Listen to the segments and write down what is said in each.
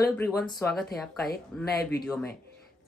Hello everyone, स्वागत है आपका एक नए वीडियो में।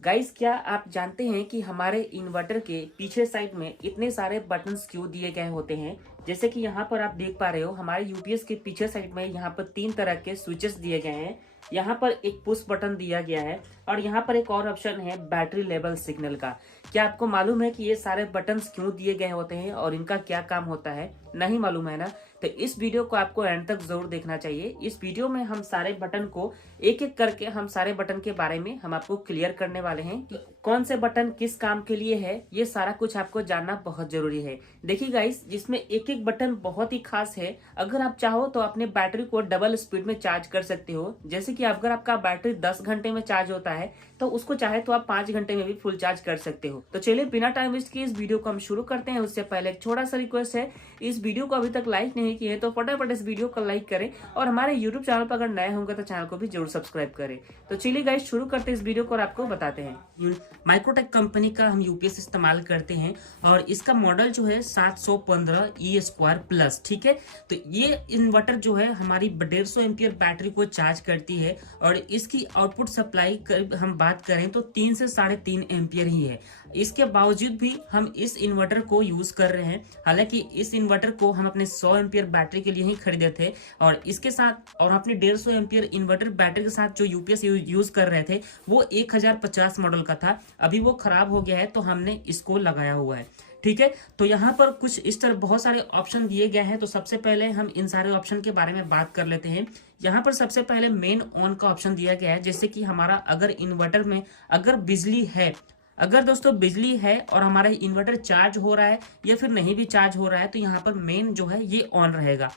गाइस, क्या आप जानते हैं कि हमारे इन्वर्टर के पीछे साइड में इतने सारे बटन्स क्यों दिए गए होते हैं? जैसे कि यहाँ पर आप देख पा रहे हो, हमारे यूपीएस के पीछे साइड में यहाँ पर 3 तरह के स्विचेस दिए गए हैं। यहाँ पर एक पुश बटन दिया गया है और यहाँ पर एक और ऑप्शन है बैटरी लेवल सिग्नल का। क्या आपको मालूम है कि ये सारे बटन्स क्यों दिए गए होते हैं और इनका क्या काम होता है? नहीं मालूम है ना? तो इस वीडियो को आपको एंड तक जरूर देखना चाहिए। इस वीडियो में हम सारे बटन को एक एक करके हम सारे बटन के बारे में हम आपको क्लियर करने वाले हैं कि कौन से बटन किस काम के लिए है। ये सारा कुछ आपको जानना बहुत जरूरी है। देखिए गाइस, जिसमें एक एक बटन बहुत ही खास है। अगर आप चाहो तो अपने बैटरी को डबल स्पीड में चार्ज कर सकते हो। जैसे कि अगर आपका बैटरी 10 घंटे में चार्ज होता है तो उसको चाहे तो आप 5 घंटे में भी फुल चार्ज कर सकते हो। तो चलिए बिना टाइम वेस्ट किए इस वीडियो को हम शुरू करते हैं। उससे पहले एक छोटा सा रिक्वेस्ट है, इस वीडियो को अभी तक लाइक नहीं किए तो फटाफट इस वीडियो को लाइक करें और हमारे यूट्यूब चैनल पर अगर नए होंगे तो चैनल को भी जरूर सब्सक्राइब करें। तो चलिए गाइस, शुरू करते हैं इस वीडियो को और आपको बताते हैं। माइक्रोटेक कंपनी का हम यूपीएस इस्तेमाल करते हैं और इसका मॉडल जो है 715E² प्लस। ठीक है, तो ये इन्वर्टर जो है हमारी 150 एम्पियर बैटरी को चार्ज करती है और इसकी आउटपुट सप्लाई हम बात करें तो 3 से 3.5 एम्पियर ही है। इसके बावजूद भी हम इस इन्वर्टर को यूज कर रहे हैं। हालांकि इस इन्वर्टर को हम अपने 100 एम्पियर बैटरी के लिए ही खरीदे थे और इसके साथ और अपनी 150 एम्पियर इन्वर्टर बैटरी के साथ जो यूपीएस यूज कर रहे थे वो 1050 मॉडल का था। अभी वो खराब हो गया है तो हमने इसको लगाया हुआ है। ठीक है, तो यहाँ पर कुछ इस तरह बहुत सारे ऑप्शन दिए गए हैं। तो सबसे पहले हम इन सारे ऑप्शन के बारे में बात कर लेते हैं। यहाँ पर सबसे पहले मेन ऑन का ऑप्शन दिया गया है। जैसे कि हमारा अगर इन्वर्टर में अगर बिजली है, अगर दोस्तों बिजली है और हमारा इन्वर्टर चार्ज हो रहा है या फिर नहीं भी चार्ज हो रहा है तो यहाँ पर मेन जो है ये ऑन रहेगा।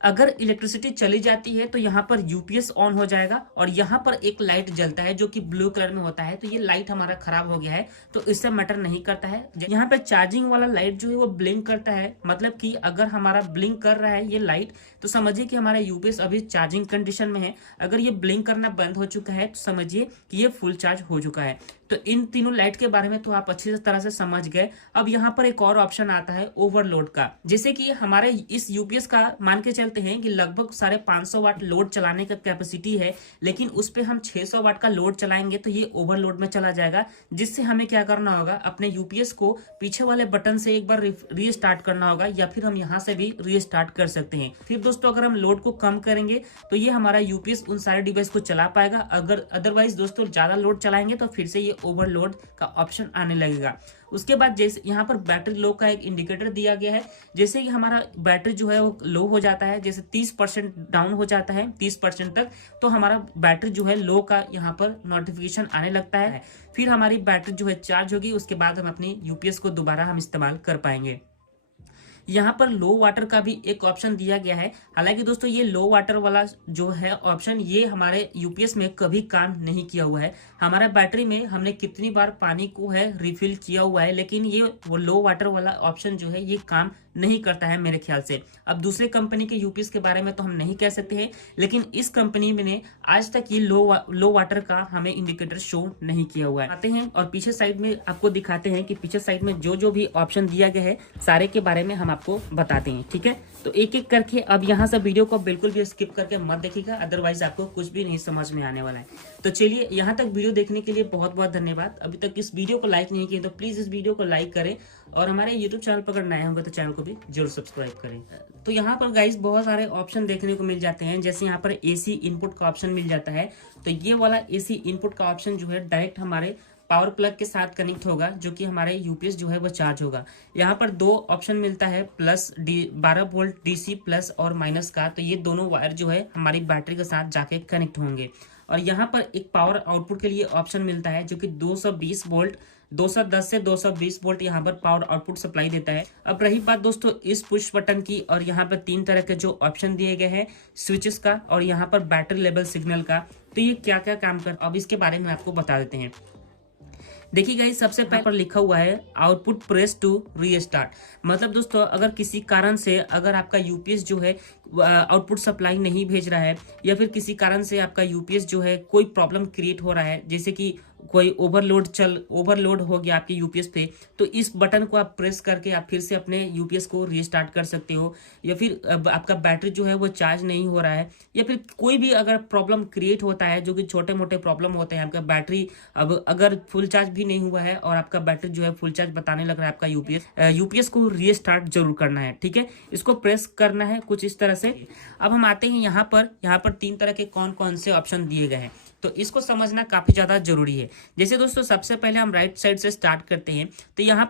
अगर इलेक्ट्रिसिटी चली जाती है तो यहाँ पर यूपीएस ऑन हो जाएगा और यहाँ पर एक लाइट जलता है जो कि ब्लू कलर में होता है। तो ये लाइट हमारा खराब हो गया है तो इससे मैटर नहीं करता है। यहाँ पे चार्जिंग वाला लाइट जो है वो ब्लिंक करता है, मतलब कि अगर हमारा ब्लिंक कर रहा है ये लाइट तो समझिए कि हमारा यूपीएस अभी चार्जिंग कंडीशन में है। अगर ये ब्लिंक करना बंद हो चुका है तो समझिए कि ये फुल चार्ज हो चुका है। तो इन तीनों लाइट के बारे में तो आप अच्छी तरह से समझ गए। अब यहाँ पर एक और ऑप्शन आता है ओवरलोड का। जैसे कि हमारे इस यूपीएस का मान के चलते हैं कि लगभग 550 वाट लोड चलाने का कैपेसिटी है, लेकिन उस पे हम 600 वाट का लोड चलाएंगे तो ये ओवरलोड में चला जाएगा। जिससे हमें क्या करना होगा, अपने यूपीएस को पीछे वाले बटन से एक बार रीस्टार्ट करना होगा या फिर हम यहाँ से भी रीस्टार्ट कर सकते हैं। फिर दोस्तों अगर हम लोड को कम करेंगे तो ये हमारा यूपीएस उन सारे डिवाइस को चला पाएगा। अगर अदरवाइज दोस्तों ज्यादा लोड चलाएंगे तो फिर से ये ओवरलोड का ऑप्शन आने लगेगा। उसके बाद जैसे यहाँ पर बैटरी लो का एक इंडिकेटर दिया गया है। जैसे कि हमारा बैटरी जो है वो लो हो जाता है, जैसे 30% डाउन हो जाता है 30% तक, तो हमारा बैटरी जो है लो का यहाँ पर नोटिफिकेशन आने लगता है। फिर हमारी बैटरी जो है चार्ज होगी, उसके बाद हम अपनी यूपीएस को दोबारा हम इस्तेमाल कर पाएंगे। यहाँ पर लो वाटर का भी एक ऑप्शन दिया गया है। हालांकि दोस्तों ये लो वाटर वाला जो है ऑप्शन ये हमारे यूपीएस में कभी काम नहीं किया हुआ है। हमारा बैटरी में हमने कितनी बार पानी को है रिफिल किया हुआ है, लेकिन ये वो लो वाटर वाला ऑप्शन जो है ये काम नहीं करता है मेरे ख्याल से। अब दूसरे कंपनी के यूपीएस के बारे में तो हम नहीं कह सकते हैं, लेकिन इस कंपनी में ने आज तक ये लो वाटर का हमें इंडिकेटर शो नहीं किया हुआ है। आते हैं और पीछे साइड में आपको दिखाते हैं कि पीछे साइड में जो जो भी ऑप्शन दिया गया है सारे के बारे में हम आपको बताते हैं। ठीक है, तो एक एक करके अब यहाँ से वीडियो को बिल्कुल भी स्किप करके मत देखिएगा, अदरवाइज आपको कुछ भी नहीं समझ में आने वाला है। तो चलिए, यहाँ तक वीडियो देखने के लिए बहुत बहुत धन्यवाद। अभी तक इस वीडियो को लाइक नहीं किए तो प्लीज इस वीडियो को लाइक करें और हमारे यूट्यूब चैनल पर अगर नए होंगे तो चैनल को भी जरूर सब्सक्राइब करें। तो यहाँ पर गाइस बहुत सारे ऑप्शन देखने को मिल जाते हैं। जैसे यहाँ पर एसी इनपुट का ऑप्शन मिल जाता है। तो ये वाला एसी इनपुट का ऑप्शन जो है डायरेक्ट हमारे पावर प्लग के साथ कनेक्ट होगा, जो कि हमारे यूपीएस जो है वो चार्ज होगा। यहाँ पर 2 ऑप्शन मिलता है, प्लस 12 वोल्ट डीसी प्लस और माइनस का। तो ये दोनों वायर जो है हमारी बैटरी के साथ जाके कनेक्ट होंगे। और यहाँ पर एक पावर आउटपुट के लिए ऑप्शन मिलता है जो कि 220 वोल्ट 210 से 220 वोल्ट यहाँ पर पावर आउटपुट सप्लाई देता है। अब रही बात दोस्तों इस पुश बटन की, और यहाँ पर 3 तरह के जो ऑप्शन दिए गए हैं स्विचेस का और यहाँ पर बैटरी लेवल सिग्नल का, तो ये क्या क्या काम कर, अब इसके बारे में आपको बता देते हैं। देखिए गाइस, सबसे पहले पर लिखा हुआ है आउटपुट प्रेस टू रीस्टार्ट। मतलब दोस्तों अगर किसी कारण से अगर आपका यूपीएस जो है आउटपुट सप्लाई नहीं भेज रहा है, या फिर किसी कारण से आपका यूपीएस जो है कोई प्रॉब्लम क्रिएट हो रहा है, जैसे कि कोई ओवरलोड हो गया आपके यूपीएस पे, तो इस बटन को आप प्रेस करके आप फिर से अपने यूपीएस को रीस्टार्ट कर सकते हो। या फिर अब आपका बैटरी जो है वो चार्ज नहीं हो रहा है, या फिर कोई भी अगर प्रॉब्लम क्रिएट होता है, जो कि छोटे मोटे प्रॉब्लम होते हैं, आपका बैटरी अब अगर फुल चार्ज भी नहीं हुआ है और आपका बैटरी जो है फुल चार्ज बताने लग रहा है, आपका यूपीएस को रीस्टार्ट जरूर करना है। ठीक है, इसको प्रेस करना है कुछ इस तरह से। अब हम आते हैं यहाँ पर 3 तरह के कौन कौन से ऑप्शन दिए गए हैं, तो इसको समझना काफी ज्यादा जरूरी है। जैसे दोस्तों सबसे पहले हम राइट साइड से स्टार्ट करते हैं, तो यहाँ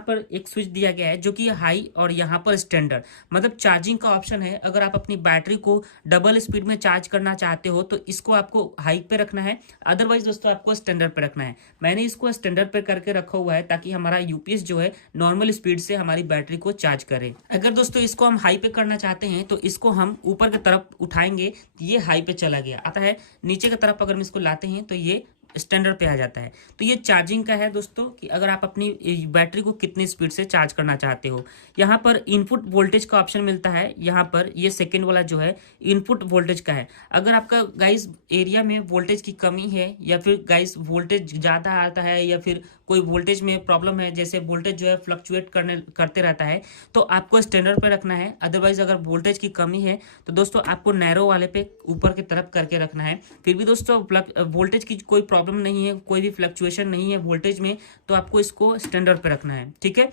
पर एक स्विच दिया गया है जो कि हाई और यहाँ पर स्टैंडर्ड, मतलब चार्जिंग का ऑप्शन है। अगर आप अपनी बैटरी को डबल स्पीड में चार्ज करना चाहते हो तो इसको आपको हाई पे रखना है, अदरवाइज दोस्तों आपको स्टैंडर्ड पे रखना है। मैंने इसको स्टैंडर्ड पे करके रखा हुआ है ताकि हमारा यूपीएस जो है नॉर्मल स्पीड से हमारी बैटरी को चार्ज करे। अगर दोस्तों इसको हम हाई पे करना चाहते हैं तो इसको हम ऊपर की तरफ उठाएंगे, ये हाई पे चला गया आता है। नीचे की तरफ अगर हम इसको लाते हैं तो ये स्टैंडर्ड पे आ जाता है। तो ये चार्जिंग का है दोस्तों, कि अगर आप अपनी बैटरी को कितनी स्पीड से चार्ज करना चाहते हो। यहाँ पर इनपुट वोल्टेज का ऑप्शन मिलता है, यहाँ पर ये सेकेंड वाला जो है इनपुट वोल्टेज का है। अगर आपका गाइस एरिया में वोल्टेज की कमी है, या फिर गाइस वोल्टेज ज़्यादा आता है, या फिर कोई वोल्टेज में प्रॉब्लम है, जैसे वोल्टेज जो है फ्लक्चुएट करते रहता है, तो आपको स्टैंडर्ड पे रखना है। अदरवाइज अगर वोल्टेज की कमी है तो दोस्तों आपको नैरो वाले पे ऊपर की तरफ करके रखना है। फिर भी दोस्तों वोल्टेज की कोई प्रॉब्लम नहीं है, कोई भी फ्लक्चुएशन नहीं है वोल्टेज में, तो आपको इसको स्टैंडर्ड पे रखना है। ठीक है,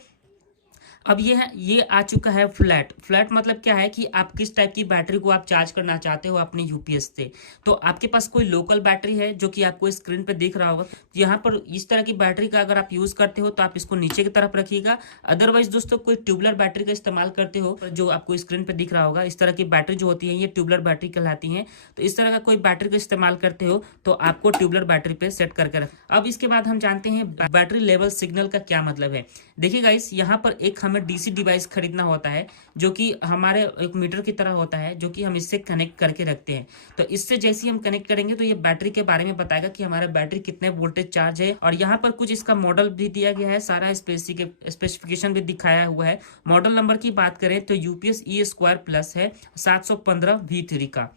अब ये आ चुका है फ्लैट मतलब क्या है कि आप किस टाइप की बैटरी को आप चार्ज करना चाहते हो अपने यूपीएस से। तो आपके पास कोई लोकल बैटरी है जो कि आपको स्क्रीन पे दिख रहा होगा, यहाँ पर इस तरह की बैटरी का अगर आप यूज करते हो तो आप इसको नीचे की तरफ रखिएगा। अदरवाइज दोस्तों कोई ट्यूबलर बैटरी का इस्तेमाल करते हो, जो आपको स्क्रीन पे दिख रहा होगा, इस तरह की बैटरी जो होती है ये ट्यूबलर बैटरी कहलाती है। तो इस तरह का कोई बैटरी का इस्तेमाल करते हो तो आपको ट्यूबलर बैटरी पे सेट करके रख। अब इसके बाद हम जानते हैं बैटरी लेवल सिग्नल का क्या मतलब है। देखिए गाइस, यहाँ पर एक हमें डीसी डिवाइस खरीदना होता है जो कि हमारे एक मीटर की तरह होता है, जो कि हम इससे कनेक्ट करके रखते हैं। तो इससे जैसे ही हम कनेक्ट करेंगे तो ये बैटरी के बारे में बताएगा कि हमारा बैटरी कितने वोल्टेज चार्ज है। और यहाँ पर कुछ इसका मॉडल भी दिया गया है, सारा स्पेसिफिकेशन भी दिखाया हुआ है। मॉडल नंबर की बात करें तो यूपीएस E² प्लस है 715 V3 का।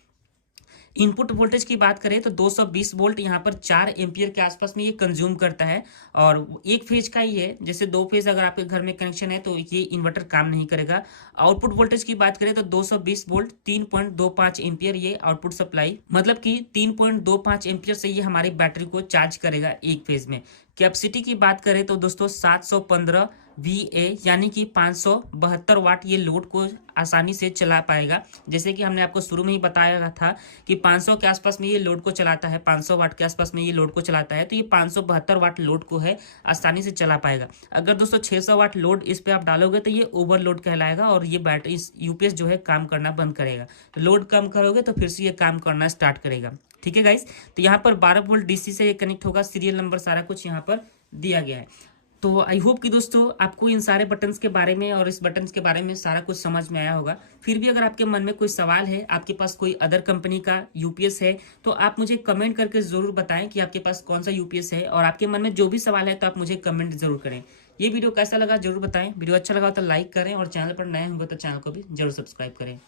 इनपुट वोल्टेज की बात करें तो 220 वोल्ट यहाँ पर 4 एम्पियर के आसपास में ये कंज्यूम करता है, और एक फेज का ही है। जैसे 2 फेज अगर आपके घर में कनेक्शन है तो ये इन्वर्टर काम नहीं करेगा। आउटपुट वोल्टेज की बात करें तो 220 वोल्ट 3.25 एम्पियर ये आउटपुट सप्लाई, मतलब कि 3.25 एम्पियर से ये हमारी बैटरी को चार्ज करेगा एक फेज में। कैपेसिटी की बात करें तो दोस्तों 715 VA यानी कि 572 वाट ये लोड को आसानी से चला पाएगा। जैसे कि हमने आपको शुरू में ही बताया था कि 500 के आसपास में ये लोड को चलाता है, 500 वाट के आसपास में ये लोड को चलाता है, तो ये 572 वाट लोड को है आसानी से चला पाएगा। अगर दोस्तों 600 वाट लोड इस पे आप डालोगे तो ये ओवरलोड कहलाएगा और ये बैटरी यूपीएस जो है काम करना बंद करेगा। लोड कम करोगे तो फिर से ये काम करना स्टार्ट करेगा। ठीक है गाइस, तो यहाँ पर 12 वोल्ट डीसी से ये कनेक्ट होगा, सीरियल नंबर सारा कुछ यहाँ पर दिया गया है। तो आई होप कि दोस्तों आपको इन सारे बटन्स के बारे में और इस बटन्स के बारे में सारा कुछ समझ में आया होगा। फिर भी अगर आपके मन में कोई सवाल है, आपके पास कोई अदर कंपनी का यूपीएस है, तो आप मुझे कमेंट करके ज़रूर बताएं कि आपके पास कौन सा यूपीएस है, और आपके मन में जो भी सवाल है तो आप मुझे कमेंट जरूर करें। ये वीडियो कैसा लगा जरूर बताएं। वीडियो अच्छा लगा तो लाइक करें, और चैनल पर नए होंगे तो चैनल को भी जरूर सब्सक्राइब करें।